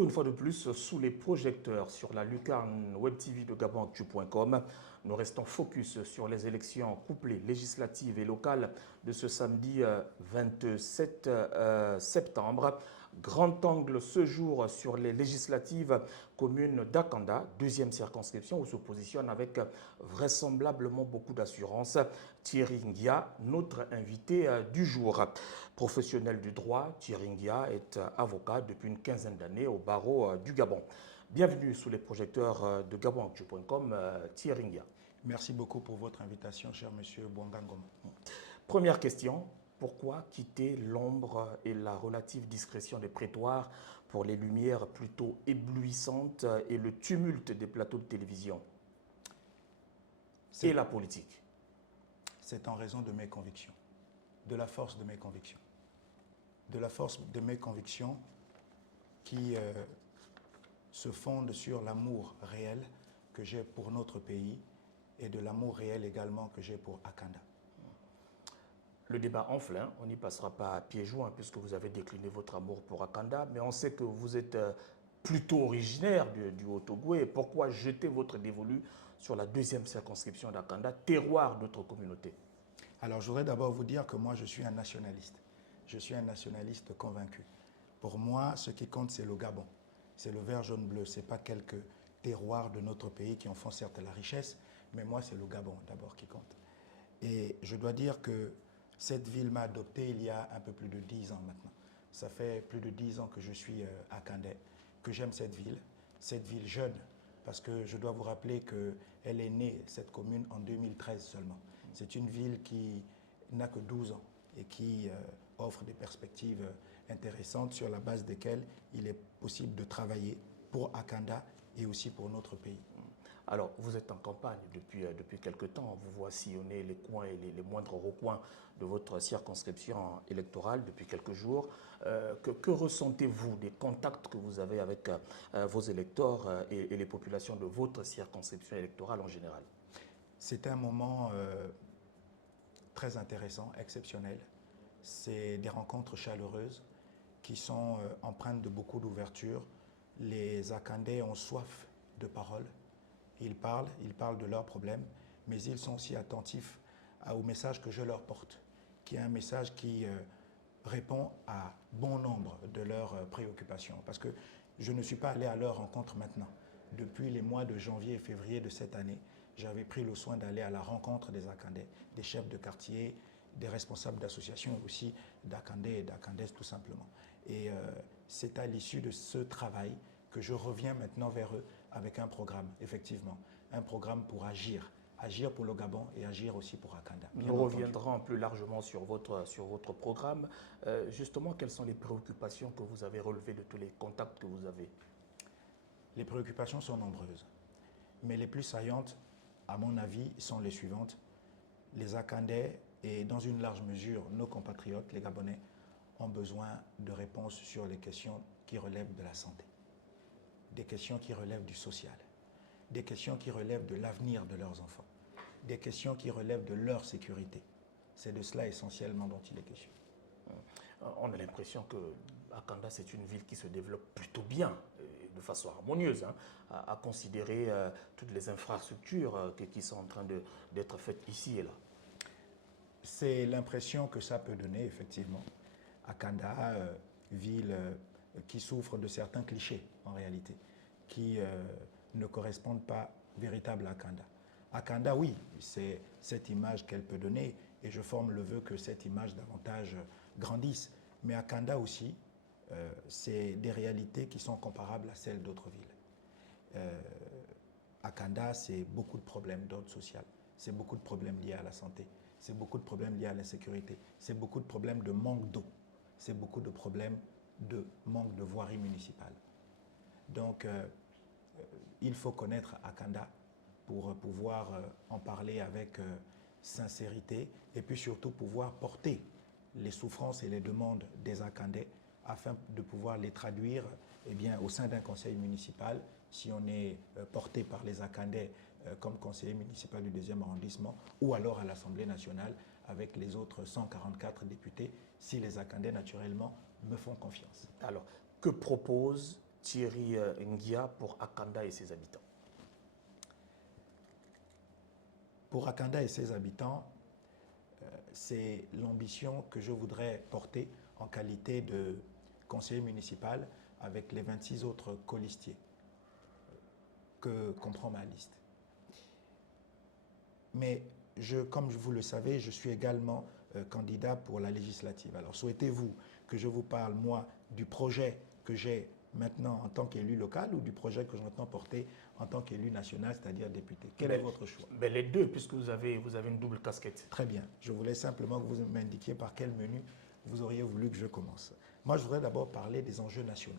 retour une fois de plus sous les projecteurs sur la lucarne web TV de GabonActu.com. Nous restons focus sur les élections couplées législatives et locales de ce samedi 27 septembre. Grand angle ce jour sur les législatives communes d'Akanda, deuxième circonscription où se positionne avec vraisemblablement beaucoup d'assurance Thierry Ngia, notre invité du jour. Professionnel du droit, Thierry Ngia est avocat depuis une quinzaine d'années au barreau du Gabon. Bienvenue sous les projecteurs de GabonActu.com, Thierry Ngia. Merci beaucoup pour votre invitation, cher monsieur Bouangangoma. Première question, pourquoi quitter l'ombre et la relative discrétion des prétoires pour les lumières plutôt éblouissantes et le tumulte des plateaux de télévision et la politique? C'est en raison de mes convictions, de la force de mes convictions. De la force de mes convictions qui se fondent sur l'amour réel que j'ai pour notre pays et de l'amour réel également que j'ai pour Akanda. Le débat enfle, hein. On n'y passera pas à pieds joints puisque vous avez décliné votre amour pour Akanda, mais on sait que vous êtes plutôt originaire du Haut-Ogooué. Pourquoi jeter votre dévolu sur la deuxième circonscription d'Akanda, terroir de notre communauté? Alors je voudrais d'abord vous dire que moi je suis un nationaliste. Je suis un nationaliste convaincu. Pour moi, ce qui compte, c'est le Gabon. C'est le vert, jaune, bleu. Ce n'est pas quelques terroirs de notre pays qui en font certes la richesse, mais moi, c'est le Gabon d'abord qui compte. Et je dois dire que cette ville m'a adopté il y a un peu plus de 10 ans maintenant. Ça fait plus de 10 ans que je suis à Kandé, que j'aime cette ville jeune, parce que je dois vous rappeler qu'elle est née, cette commune, en 2013 seulement. C'est une ville qui n'a que 12 ans et qui offre des perspectives intéressantes sur la base desquelles il est possible de travailler pour Akanda et aussi pour notre pays. Alors, vous êtes en campagne depuis quelque temps. Vous voyez sillonner les coins et les moindres recoins de votre circonscription électorale depuis quelques jours. Que ressentez-vous des contacts que vous avez avec vos électeurs et les populations de votre circonscription électorale en général? C'est un moment très intéressant, exceptionnel. C'est des rencontres chaleureuses qui sont empreintes de beaucoup d'ouverture. Les Akandais ont soif de parole. Ils parlent de leurs problèmes, mais ils sont aussi attentifs au message que je leur porte, qui est un message qui répond à bon nombre de leurs préoccupations. Parce que je ne suis pas allé à leur rencontre maintenant. Depuis les mois de janvier et février de cette année, j'avais pris le soin d'aller à la rencontre des Akandais, des chefs de quartier, des responsables d'associations aussi, d'Akandais et d'Akandaises tout simplement. Et c'est à l'issue de ce travail que je reviens maintenant vers eux avec un programme, effectivement, un programme pour agir pour le Gabon et agir aussi pour Akanda. Nous reviendrons plus largement sur votre programme. Justement, quelles sont les préoccupations que vous avez relevées de tous les contacts que vous avez? Les préoccupations sont nombreuses, mais les plus saillantes, à mon avis, sont les suivantes. Les Akandais et dans une large mesure nos compatriotes, les Gabonais, ont besoin de réponses sur les questions qui relèvent de la santé, des questions qui relèvent du social, des questions qui relèvent de l'avenir de leurs enfants, des questions qui relèvent de leur sécurité. C'est de cela essentiellement dont il est question. On a l'impression que Akanda, c'est une ville qui se développe plutôt bien, de façon harmonieuse, hein, à considérer toutes les infrastructures qui sont en train d'être faites ici et là. C'est l'impression que ça peut donner, effectivement. Akanda, ville qui souffre de certains clichés, en réalité, qui ne correspondent pas véritablement à Akanda. Akanda, oui, c'est cette image qu'elle peut donner, et je forme le vœu que cette image davantage grandisse. Mais Akanda aussi, c'est des réalités qui sont comparables à celles d'autres villes. Akanda, c'est beaucoup de problèmes d'ordre social, c'est beaucoup de problèmes liés à la santé, c'est beaucoup de problèmes liés à l'insécurité, c'est beaucoup de problèmes de manque d'eau, c'est beaucoup de problèmes de manque de voirie municipale. Donc, il faut connaître Akanda pour pouvoir en parler avec sincérité et puis surtout pouvoir porter les souffrances et les demandes des Akandais afin de pouvoir les traduire au sein d'un conseil municipal, si on est porté par les Akandais comme conseiller municipal du 2e arrondissement, ou alors à l'Assemblée nationale avec les autres 144 députés, si les Akandais naturellement me font confiance. Alors, que propose Thierry Ngia pour Akanda et ses habitants? Pour Akanda et ses habitants, c'est l'ambition que je voudrais porter en qualité de conseiller municipal avec les 26 autres colistiers que comprend ma liste. Mais comme vous le savez, je suis également candidat pour la législative. Alors souhaitez-vous que je vous parle, moi, du projet que j'ai maintenant en tant qu'élu local ou du projet que j'entends porter en tant qu'élu national, c'est-à-dire député? Quel est votre choix? Les deux, puisque vous avez une double casquette. Très bien. Je voulais simplement que vous m'indiquiez par quel menu vous auriez voulu que je commence. Moi, je voudrais d'abord parler des enjeux nationaux,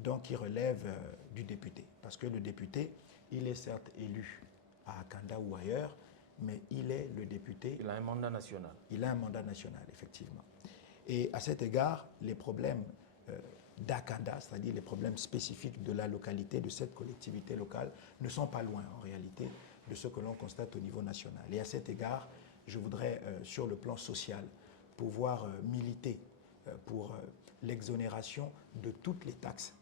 donc qui relèvent du député. Parce que le député, il est certes élu à Akanda ou ailleurs, mais il est le député. Il a un mandat national. Il a un mandat national, effectivement. Et à cet égard, les problèmes d'Akanda, c'est-à-dire les problèmes spécifiques de la localité, de cette collectivité locale, ne sont pas loin, en réalité, de ce que l'on constate au niveau national. Et à cet égard, je voudrais, sur le plan social, pouvoir militer pour l'exonération de toutes les taxes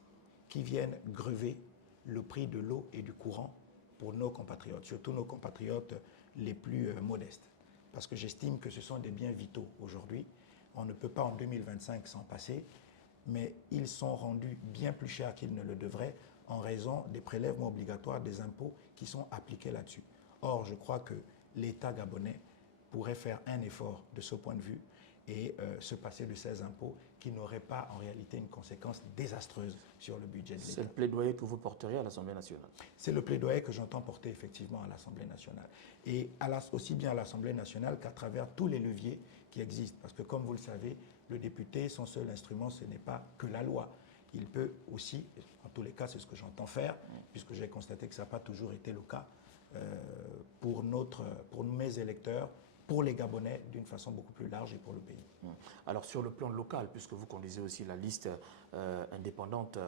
qui viennent grever le prix de l'eau et du courant pour nos compatriotes, surtout nos compatriotes les plus modestes. Parce que j'estime que ce sont des biens vitaux aujourd'hui. On ne peut pas en 2025 s'en passer, mais ils sont rendus bien plus chers qu'ils ne le devraient en raison des prélèvements obligatoires des impôts qui sont appliqués là-dessus. Or, je crois que l'État gabonais pourrait faire un effort de ce point de vue et se passer de ces impôts qui n'auraient pas en réalité une conséquence désastreuse sur le budget de l'État. C'est le plaidoyer que vous porteriez à l'Assemblée nationale? C'est le plaidoyer que j'entends porter effectivement à l'Assemblée nationale. Et aussi bien à l'Assemblée nationale qu'à travers tous les leviers qui existent. Parce que comme vous le savez, le député, son seul instrument, ce n'est pas que la loi. Il peut aussi, en tous les cas, c'est ce que j'entends faire, puisque j'ai constaté que ça n'a pas toujours été le cas pour mes électeurs, pour les Gabonais d'une façon beaucoup plus large et pour le pays. Alors sur le plan local, puisque vous conduisez aussi la liste indépendante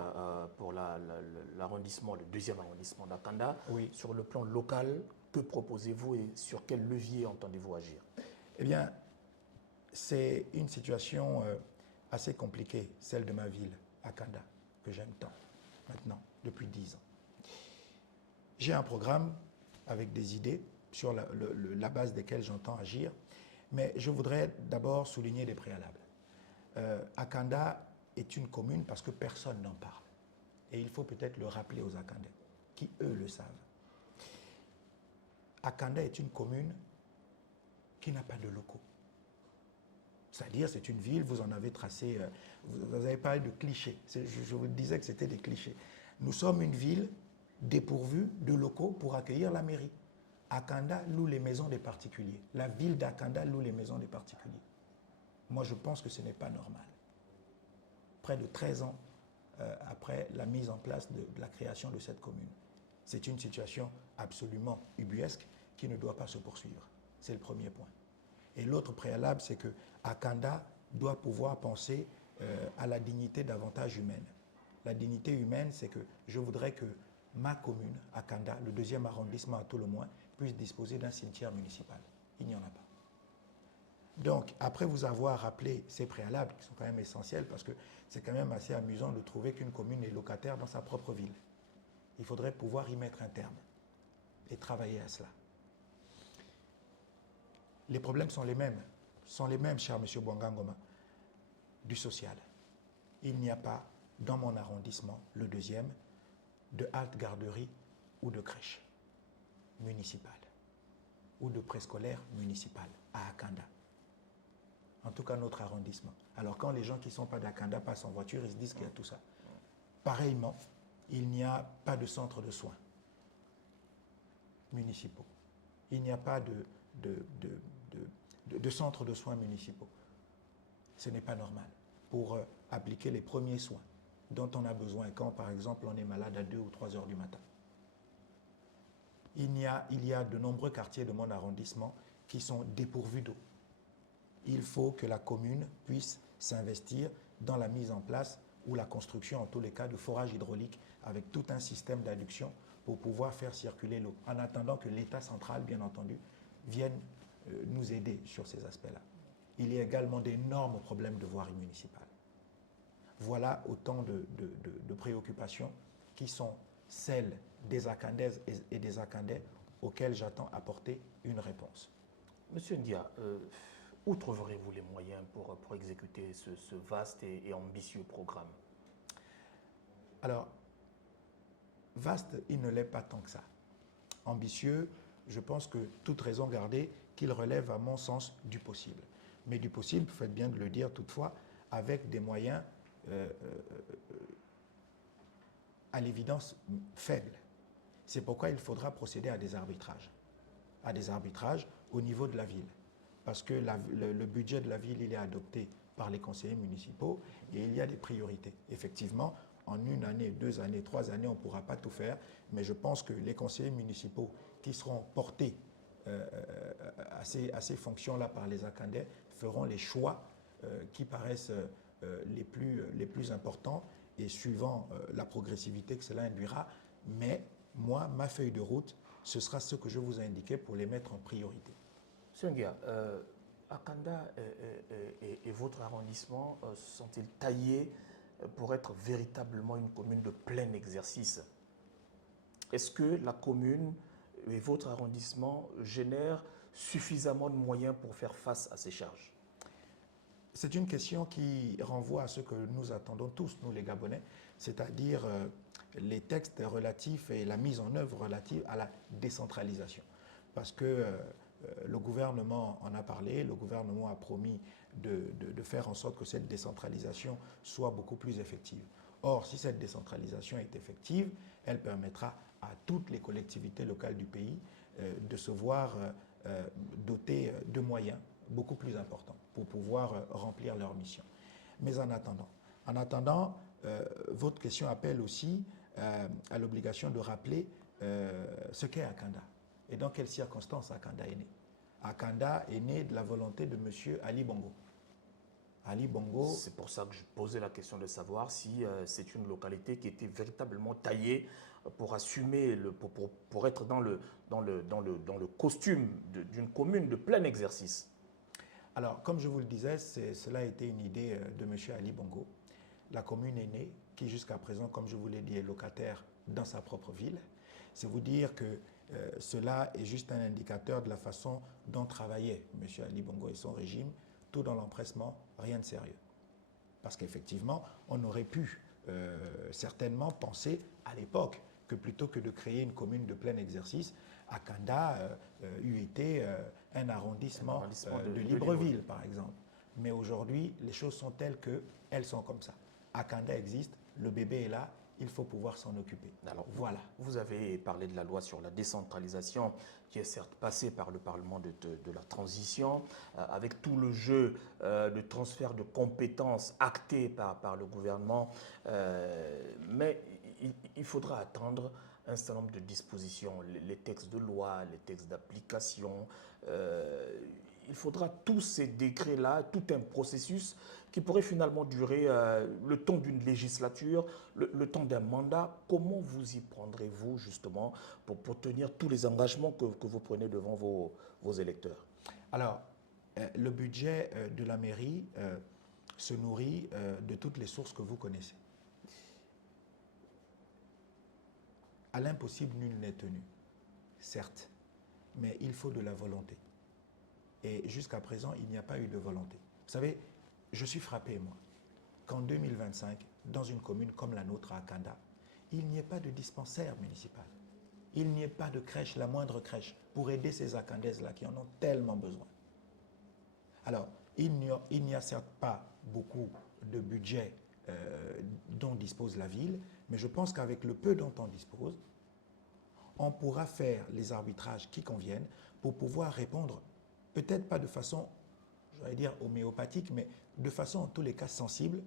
pour l'arrondissement, le 2e arrondissement d'Akanda, oui. Sur le plan local, que proposez-vous et sur quel levier entendez-vous agir? Eh bien, c'est une situation assez compliquée, celle de ma ville, Akanda, que j'aime tant, maintenant, depuis 10 ans. J'ai un programme avec des idées sur la base desquelles j'entends agir, mais je voudrais d'abord souligner des préalables. Akanda est une commune parce que personne n'en parle. Et il faut peut-être le rappeler aux Akandais, qui eux le savent. Akanda est une commune qui n'a pas de locaux. C'est-à-dire, c'est une ville, vous en avez tracé, vous avez parlé de clichés. Je vous disais que c'était des clichés. Nous sommes une ville dépourvue de locaux pour accueillir la mairie. Akanda loue les maisons des particuliers. La ville d'Akanda loue les maisons des particuliers. Moi, je pense que ce n'est pas normal. Près de 13 ans après la mise en place de la création de cette commune. C'est une situation absolument ubuesque qui ne doit pas se poursuivre. C'est le premier point. Et l'autre préalable, c'est que Akanda doit pouvoir penser à la dignité davantage humaine. La dignité humaine, c'est que je voudrais que ma commune, Akanda, le 2e arrondissement à tout le moins, puisse disposer d'un cimetière municipal. Il n'y en a pas. Donc, après vous avoir rappelé ces préalables, qui sont quand même essentiels, parce que c'est quand même assez amusant de trouver qu'une commune est locataire dans sa propre ville. Il faudrait pouvoir y mettre un terme et travailler à cela. Les problèmes sont les mêmes, cher M. Bouangangoma, du social. Il n'y a pas, dans mon arrondissement, le 2e, de halte garderie ou de crèche municipale ou de préscolaire municipal à Akanda. En tout cas, notre arrondissement. Alors, quand les gens qui ne sont pas d'Akanda passent en voiture, ils se disent qu'il y a tout ça. Pareillement, il n'y a pas de centre de soins municipaux. Il n'y a pas de centre de soins municipaux. Ce n'est pas normal pour appliquer les premiers soins dont on a besoin quand, par exemple, on est malade à 2 ou 3 heures du matin. Il y a de nombreux quartiers de mon arrondissement qui sont dépourvus d'eau. Il faut que la commune puisse s'investir dans la mise en place ou la construction, en tous les cas, de forages hydrauliques avec tout un système d'adduction pour pouvoir faire circuler l'eau, en attendant que l'État central, bien entendu, vienne nous aider sur ces aspects-là. Il y a également d'énormes problèmes de voirie municipale. Voilà autant de préoccupations qui sont celles des Akandaises et des Akandais auxquelles j'attends apporter une réponse. Monsieur Ndia, où trouverez-vous les moyens pour exécuter ce vaste et ambitieux programme? Alors, vaste, il ne l'est pas tant que ça. Ambitieux, je pense que toute raison gardée qu'il relève, à mon sens, du possible. Mais du possible, vous faites bien de le dire toutefois, avec des moyens à l'évidence faibles. C'est pourquoi il faudra procéder à des arbitrages au niveau de la ville. Parce que le budget de la ville, il est adopté par les conseillers municipaux et il y a des priorités. Effectivement, en une année, 2 années, 3 années, on ne pourra pas tout faire, mais je pense que les conseillers municipaux qui seront portés à ces fonctions-là par les Akandais feront les choix qui paraissent les plus importants et suivant la progressivité que cela induira. Mais moi, ma feuille de route, ce sera ce que je vous ai indiqué pour les mettre en priorité. Monsieur Ngia, Akanda et votre arrondissement sont-ils taillés pour être véritablement une commune de plein exercice? Est-ce que la commune et votre arrondissement génèrent suffisamment de moyens pour faire face à ces charges? C'est une question qui renvoie à ce que nous attendons tous, nous les Gabonais, c'est-à-dire les textes relatifs et la mise en œuvre relative à la décentralisation. Parce que le gouvernement en a parlé, le gouvernement a promis de faire en sorte que cette décentralisation soit beaucoup plus effective. Or, si cette décentralisation est effective, elle permettra à toutes les collectivités locales du pays de se voir dotées de moyens beaucoup plus importants pour pouvoir remplir leur mission. Mais en attendant, votre question appelle aussi à l'obligation de rappeler ce qu'est Akanda et dans quelles circonstances Akanda est né. Akanda est né de la volonté de M. Ali Bongo. Ali Bongo... C'est pour ça que je posais la question de savoir si c'est une localité qui était véritablement taillée pour assumer, pour être dans le costume d'une commune de plein exercice. Alors, comme je vous le disais, cela a été une idée de M. Ali Bongo. La commune est née, qui jusqu'à présent, comme je vous l'ai dit, est locataire dans sa propre ville. C'est vous dire que cela est juste un indicateur de la façon dont travaillait M. Ali Bongo et son régime, tout dans l'empressement, rien de sérieux. Parce qu'effectivement, on aurait pu certainement penser à l'époque que plutôt que de créer une commune de plein exercice, Akanda eût été un arrondissement de Libreville, par exemple. Mais aujourd'hui, les choses sont telles qu'elles sont comme ça. Akanda existe, le bébé est là, il faut pouvoir s'en occuper. Alors, voilà. Vous avez parlé de la loi sur la décentralisation qui est certes passée par le Parlement de la transition, avec tout le jeu de transfert de compétences acté par le gouvernement. Mais il faudra attendre un certain nombre de dispositions, les textes de loi, les textes d'application. Il faudra tous ces décrets-là, tout un processus qui pourrait finalement durer le temps d'une législature, le temps d'un mandat. Comment vous y prendrez-vous justement pour tenir tous les engagements que vous prenez devant vos électeurs? Alors, le budget de la mairie se nourrit de toutes les sources que vous connaissez. À l'impossible, nul n'est tenu, certes, mais il faut de la volonté. Et jusqu'à présent, il n'y a pas eu de volonté. Vous savez, je suis frappé, moi, qu'en 2025, dans une commune comme la nôtre à Akanda, il n'y ait pas de dispensaire municipal. Il n'y ait pas de crèche, la moindre crèche, pour aider ces Akandaises-là qui en ont tellement besoin. Alors, il n'y a certes pas beaucoup de budget dont dispose la ville, mais je pense qu'avec le peu dont on dispose, on pourra faire les arbitrages qui conviennent pour pouvoir répondre, peut-être pas de façon, j'allais dire homéopathique, mais de façon en tous les cas sensible,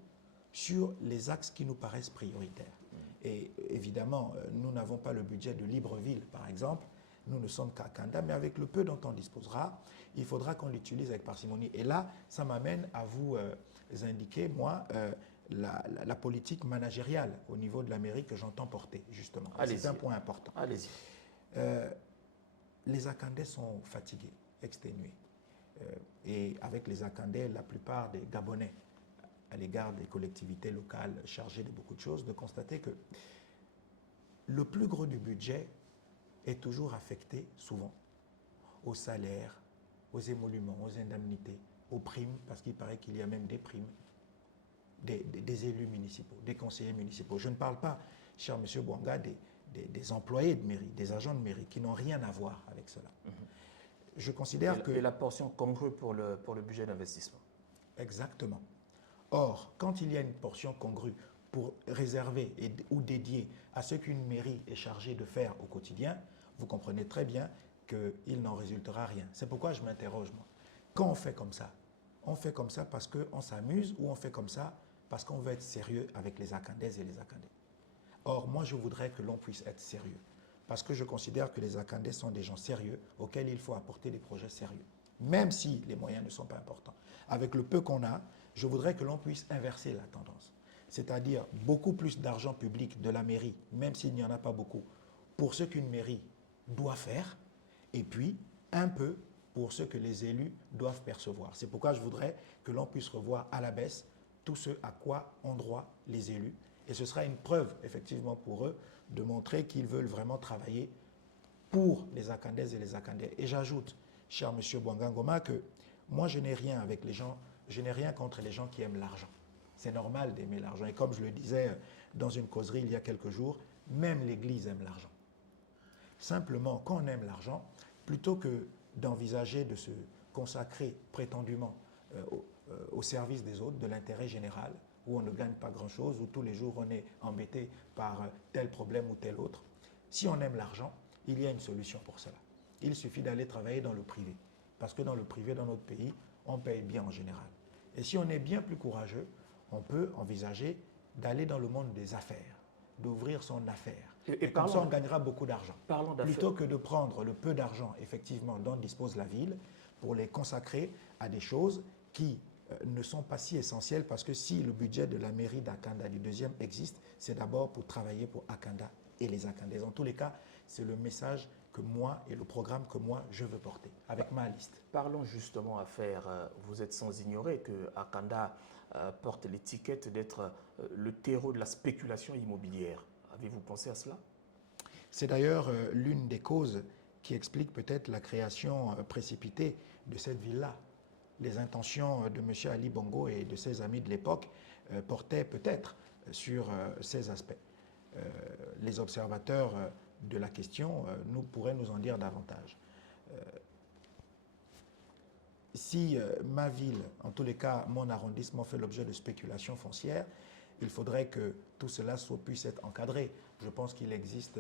sur les axes qui nous paraissent prioritaires. Et évidemment, nous n'avons pas le budget de Libreville, par exemple, nous ne sommes qu'à Akanda, mais avec le peu dont on disposera, il faudra qu'on l'utilise avec parcimonie. Et là, ça m'amène à vous indiquer, moi, la politique managériale au niveau de la mairie que j'entends porter, justement. C'est un point important. Allez-y. Les Akandais sont fatigués, exténués. Et avec les Akandais, la plupart des Gabonais à l'égard des collectivités locales chargées de beaucoup de choses, de constater que le plus gros du budget est toujours affecté, souvent, aux salaires, aux émoluments, aux indemnités, aux primes, parce qu'il paraît qu'il y a même des primes, des élus municipaux, des conseillers municipaux. Je ne parle pas, cher monsieur Bouanga, des employés de mairie, des agents de mairie, qui n'ont rien à voir avec cela. Je considère que... Et la portion congrue pour le budget d'investissement. Exactement. Or, quand il y a une portion congrue pour réserver ou dédiée à ce qu'une mairie est chargée de faire au quotidien, vous comprenez très bien qu'il n'en résultera rien. C'est pourquoi je m'interroge, moi. Quand on fait comme ça parce qu'on s'amuse ou on fait comme ça parce qu'on veut être sérieux avec les Akandaises et les Akandais. Or, moi, je voudrais que l'on puisse être sérieux parce que je considère que les Akandais sont des gens sérieux auxquels il faut apporter des projets sérieux, même si les moyens ne sont pas importants. Avec le peu qu'on a, je voudrais que l'on puisse inverser la tendance, c'est-à-dire beaucoup plus d'argent public de la mairie, même s'il n'y en a pas beaucoup, pour ce qu'une mairie doit faire, et puis un peu pour ce que les élus doivent percevoir. C'est pourquoi je voudrais que l'on puisse revoir à la baisse tout ce à quoi ont droit les élus. Et ce sera une preuve, effectivement, pour eux, de montrer qu'ils veulent vraiment travailler pour les Akandaises et les Akandais. Et j'ajoute, cher monsieur Bouanga Ngoma, que moi, je n'ai rien avec les gens, je n'ai rien contre les gens qui aiment l'argent. C'est normal d'aimer l'argent. Et comme je le disais dans une causerie il y a quelques jours, même l'Église aime l'argent. Simplement, quand on aime l'argent, plutôt que d'envisager de se consacrer prétendument au service des autres, de l'intérêt général, où on ne gagne pas grand-chose, où tous les jours on est embêté par tel problème ou tel autre, si on aime l'argent, il y a une solution pour cela. Il suffit d'aller travailler dans le privé. Parce que dans le privé, dans notre pays, on paye bien en général. Et si on est bien plus courageux, on peut envisager d'aller dans le monde des affaires, d'ouvrir son affaire. Et comme ça, on gagnera beaucoup d'argent. Plutôt que de prendre le peu d'argent, effectivement, dont dispose la ville, pour les consacrer à des choses qui ne sont pas si essentielles, parce que si le budget de la mairie d'Akanda du 2e existe, c'est d'abord pour travailler pour Akanda et les Akandais. En tous les cas, c'est le message que moi et le programme que moi je veux porter avec ma liste. Parlons justement affaires. Vous êtes sans ignorer que Akanda porte l'étiquette d'être le terreau de la spéculation immobilière. Avez-vous pensé à cela? C'est d'ailleurs l'une des causes qui explique peut-être la création précipitée de cette ville-là. Les intentions de M. Ali Bongo et de ses amis de l'époque portaient peut-être sur ces aspects. Les observateurs de la question pourraient nous en dire davantage. Si ma ville, en tous les cas mon arrondissement, fait l'objet de spéculations foncières, il faudrait que tout cela puisse être encadré. Je pense qu'il existe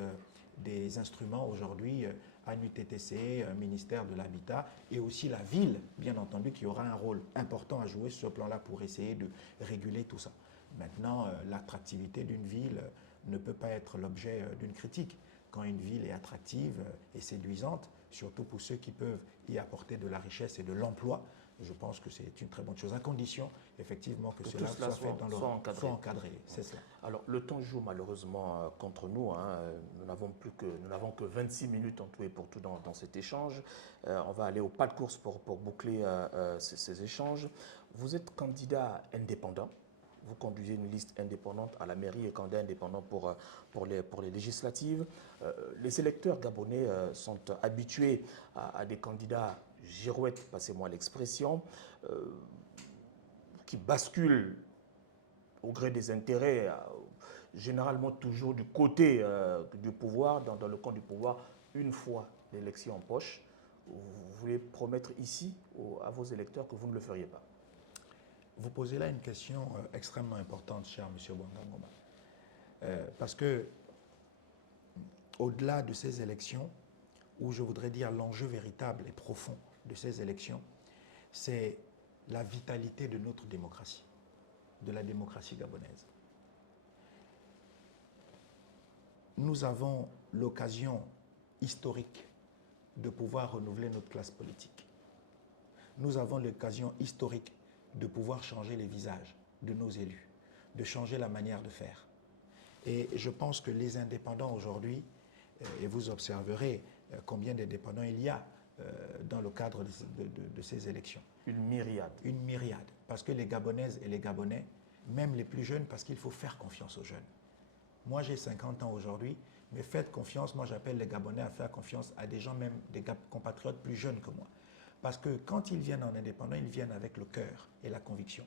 des instruments aujourd'hui, ANUTTC, ministère de l'Habitat, et aussi la ville, bien entendu, qui aura un rôle important à jouer sur ce plan-là pour essayer de réguler tout ça. Maintenant, l'attractivité d'une ville ne peut pas être l'objet d'une critique. Quand une ville est attractive et séduisante, surtout pour ceux qui peuvent y apporter de la richesse et de l'emploi, je pense que c'est une très bonne chose, à condition effectivement que cela soit fait dans l'ordre, soit encadré. C'est cela. Alors le temps joue malheureusement contre nous. Nous n'avons que 26 minutes en tout et pour tout dans cet échange. On va aller au pas de course pour boucler ces échanges. Vous êtes candidat indépendant. Vous conduisez une liste indépendante à la mairie et candidat indépendant pour les législatives. Les électeurs gabonais sont habitués à des candidats girouettes, passez-moi l'expression, qui basculent au gré des intérêts, généralement toujours du côté du pouvoir, dans le camp du pouvoir, une fois l'élection en poche. Vous voulez promettre ici à vos électeurs que vous ne le feriez pas? Vous posez là une question extrêmement importante, cher M. Bouanga Ngoma. Parce que, au-delà de ces élections, où je voudrais dire l'enjeu véritable et profond de ces élections, c'est la vitalité de notre démocratie, de la démocratie gabonaise. Nous avons l'occasion historique de pouvoir renouveler notre classe politique. Nous avons l'occasion historique de pouvoir changer les visages de nos élus, de changer la manière de faire. Et je pense que les indépendants aujourd'hui, et vous observerez combien d'indépendants il y a dans le cadre de ces élections. Une myriade. Une myriade. Parce que les Gabonaises et les Gabonais même les plus jeunes, parce qu'il faut faire confiance aux jeunes. Moi, j'ai 50 ans aujourd'hui, mais faites confiance, moi j'appelle les Gabonais à faire confiance à des gens, même des compatriotes plus jeunes que moi. Parce que quand ils viennent en indépendant, ils viennent avec le cœur et la conviction.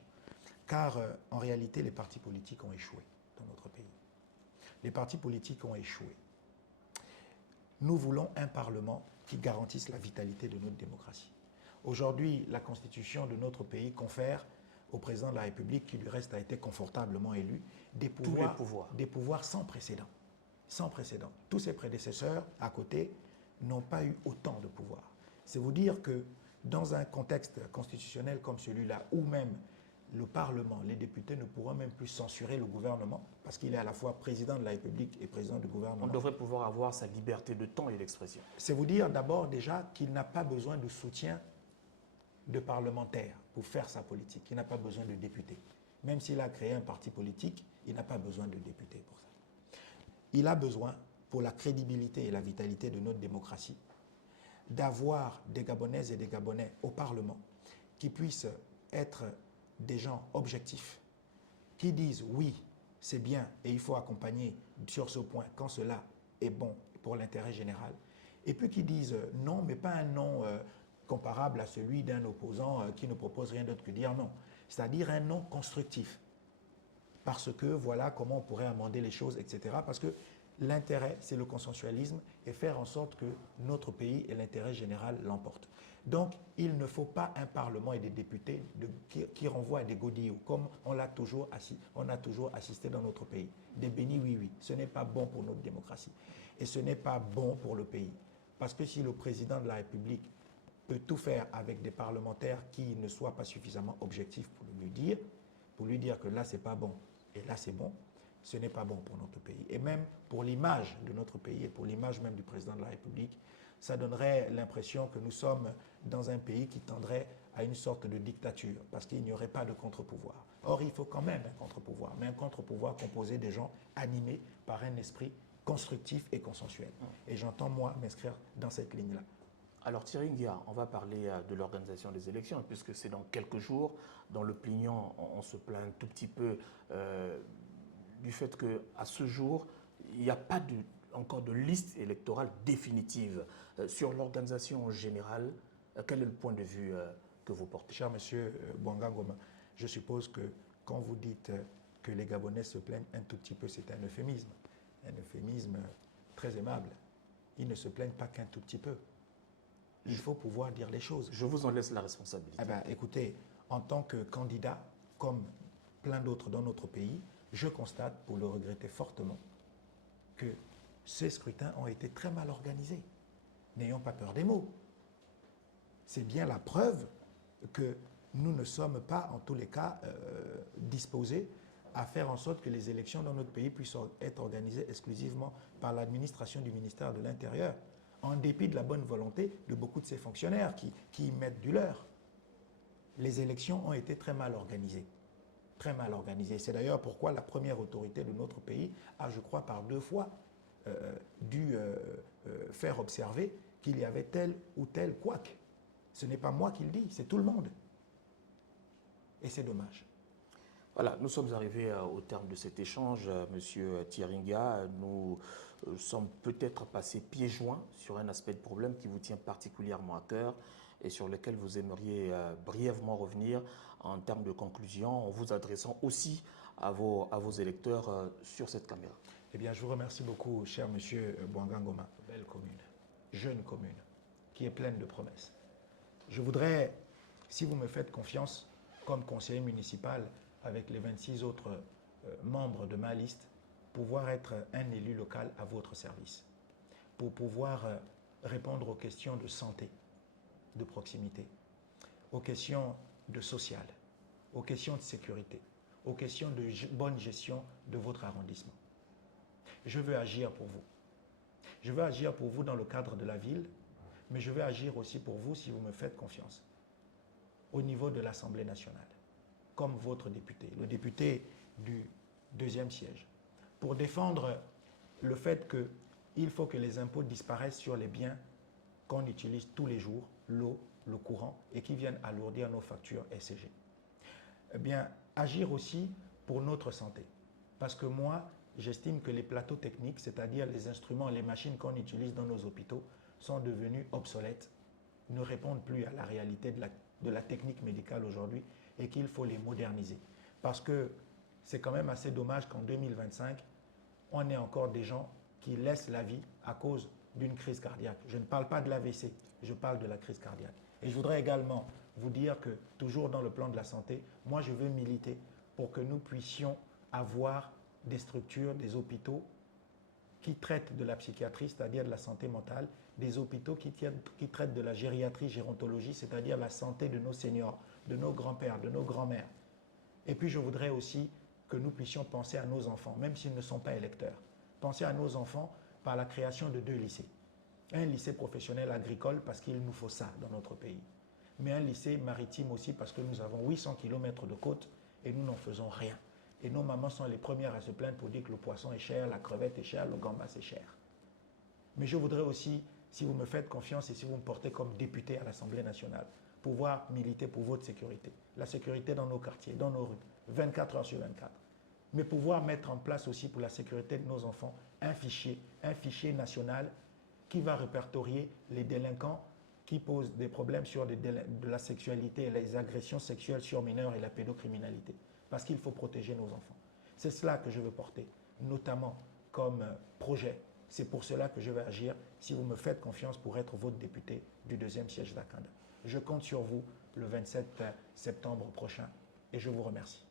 Car en réalité, les partis politiques ont échoué dans notre pays. Les partis politiques ont échoué. Nous voulons un Parlement qui garantisse la vitalité de notre démocratie. Aujourd'hui, la Constitution de notre pays confère au président de la République, qui du reste a été confortablement élu, des pouvoirs sans précédent. Sans précédent. Tous ses prédécesseurs, à côté, n'ont pas eu autant de pouvoir. C'est vous dire que dans un contexte constitutionnel comme celui-là, où même le Parlement, les députés ne pourront même plus censurer le gouvernement, parce qu'il est à la fois président de la République et président du gouvernement. On devrait pouvoir avoir sa liberté de temps et d'expression. C'est vous dire d'abord déjà qu'il n'a pas besoin de soutien de parlementaires pour faire sa politique. Il n'a pas besoin de députés. Même s'il a créé un parti politique, il n'a pas besoin de députés pour ça. Il a besoin, pour la crédibilité et la vitalité de notre démocratie, d'avoir des Gabonaises et des Gabonais au Parlement qui puissent être des gens objectifs, qui disent oui, c'est bien et il faut accompagner sur ce point quand cela est bon pour l'intérêt général. Et puis qui disent non, mais pas un non comparable à celui d'un opposant qui ne propose rien d'autre que dire non. C'est-à-dire un non constructif. Parce que voilà comment on pourrait amender les choses, etc. Parce que l'intérêt, c'est le consensualisme et faire en sorte que notre pays et l'intérêt général l'emportent. Donc, il ne faut pas un Parlement et des députés qui renvoient à des godillots, comme on a toujours assisté dans notre pays. Des bénis oui-oui. Ce n'est pas bon pour notre démocratie. Et ce n'est pas bon pour le pays. Parce que si le président de la République peut tout faire avec des parlementaires qui ne soient pas suffisamment objectifs pour lui dire que là, c'est pas bon et là, c'est bon, ce n'est pas bon pour notre pays. Et même pour l'image de notre pays et pour l'image même du président de la République, ça donnerait l'impression que nous sommes dans un pays qui tendrait à une sorte de dictature, parce qu'il n'y aurait pas de contre-pouvoir. Or, il faut quand même un contre-pouvoir, mais un contre-pouvoir composé des gens animés par un esprit constructif et consensuel. Et j'entends, moi, m'inscrire dans cette ligne-là. Alors Thierry Nguia, on va parler de l'organisation des élections, puisque c'est dans quelques jours. Dans le Plignon, on se plaint un tout petit peu du fait qu'à ce jour, il n'y a pas encore de liste électorale définitive. Sur l'organisation en général, quel est le point de vue que vous portez? Cher monsieur Bouanga Ngoma, je suppose que quand vous dites que les Gabonais se plaignent un tout petit peu, c'est un euphémisme très aimable. Ils ne se plaignent pas qu'un tout petit peu. Il faut pouvoir dire les choses. Je vous en laisse la responsabilité. Eh bien, écoutez, en tant que candidat, comme plein d'autres dans notre pays, je constate, pour le regretter fortement, que ces scrutins ont été très mal organisés. N'ayons pas peur des mots. C'est bien la preuve que nous ne sommes pas, en tous les cas, disposés à faire en sorte que les élections dans notre pays puissent être organisées exclusivement par l'administration du ministère de l'Intérieur, en dépit de la bonne volonté de beaucoup de ces fonctionnaires qui y mettent du leur. Les élections ont été très mal organisées. Très mal organisées. C'est d'ailleurs pourquoi la première autorité de notre pays a, je crois, par 2 fois dû faire observer qu'il y avait tel ou tel couac. Ce n'est pas moi qui le dis, c'est tout le monde. Et c'est dommage. Voilà, nous sommes arrivés au terme de cet échange, Monsieur Thierry Nguia. Nous sommes peut-être passés pieds joints sur un aspect de problème qui vous tient particulièrement à cœur et sur lequel vous aimeriez brièvement revenir en termes de conclusion, en vous adressant aussi à vos électeurs sur cette caméra. Eh bien, je vous remercie beaucoup, cher monsieur Bouanga Ngoma. Belle commune, jeune commune, qui est pleine de promesses. Je voudrais, si vous me faites confiance, comme conseiller municipal, avec les 26 autres membres de ma liste, pouvoir être un élu local à votre service, pour pouvoir répondre aux questions de santé, de proximité, aux questions de social, aux questions de sécurité, aux questions de bonne gestion de votre arrondissement. Je veux agir pour vous. Je veux agir pour vous dans le cadre de la ville, mais je veux agir aussi pour vous si vous me faites confiance, au niveau de l'Assemblée nationale, comme votre député, le député du 2e siège, pour défendre le fait qu'il faut que les impôts disparaissent sur les biens qu'on utilise tous les jours, l'eau, le courant, et qui viennent alourdir nos factures SCG. Eh bien, agir aussi pour notre santé. Parce que moi, j'estime que les plateaux techniques, c'est-à-dire les instruments, les machines qu'on utilise dans nos hôpitaux, sont devenus obsolètes, ne répondent plus à la réalité de la technique médicale aujourd'hui et qu'il faut les moderniser. Parce que c'est quand même assez dommage qu'en 2025, on ait encore des gens qui laissent la vie à cause d'une crise cardiaque. Je ne parle pas de l'AVC, je parle de la crise cardiaque. Et je voudrais également vous dire que, toujours dans le plan de la santé, moi je veux militer pour que nous puissions avoir des structures, des hôpitaux qui traitent de la psychiatrie, c'est-à-dire de la santé mentale, des hôpitaux qui traitent de la gériatrie, gérontologie, c'est-à-dire la santé de nos seniors, de nos grands-pères, de nos grands-mères. Et puis je voudrais aussi que nous puissions penser à nos enfants, même s'ils ne sont pas électeurs. Penser à nos enfants par la création de 2 lycées. Un lycée professionnel agricole parce qu'il nous faut ça dans notre pays. Mais un lycée maritime aussi parce que nous avons 800 km de côte et nous n'en faisons rien. Et nos mamans sont les premières à se plaindre pour dire que le poisson est cher, la crevette est chère, le gambas est cher. Mais je voudrais aussi, si vous me faites confiance et si vous me portez comme député à l'Assemblée nationale, pouvoir militer pour votre sécurité. La sécurité dans nos quartiers, dans nos rues, 24 heures sur 24. Mais pouvoir mettre en place aussi pour la sécurité de nos enfants un fichier national qui va répertorier les délinquants qui posent des problèmes sur de la sexualité et les agressions sexuelles sur mineurs et la pédocriminalité. Parce qu'il faut protéger nos enfants. C'est cela que je veux porter, notamment comme projet. C'est pour cela que je vais agir si vous me faites confiance pour être votre député du 2e siège d'Akanda. Je compte sur vous le 27 septembre prochain et je vous remercie.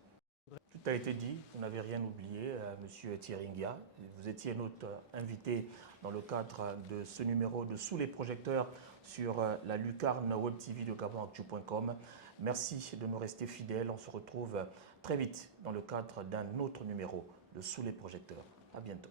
Tout a été dit, vous n'avez rien oublié, Monsieur Thierry Ngia. Vous étiez notre invité dans le cadre de ce numéro de Sous les projecteurs sur la lucarne web TV de GabonActu.com. Merci de nous rester fidèles. On se retrouve très vite dans le cadre d'un autre numéro de Sous les projecteurs. À bientôt.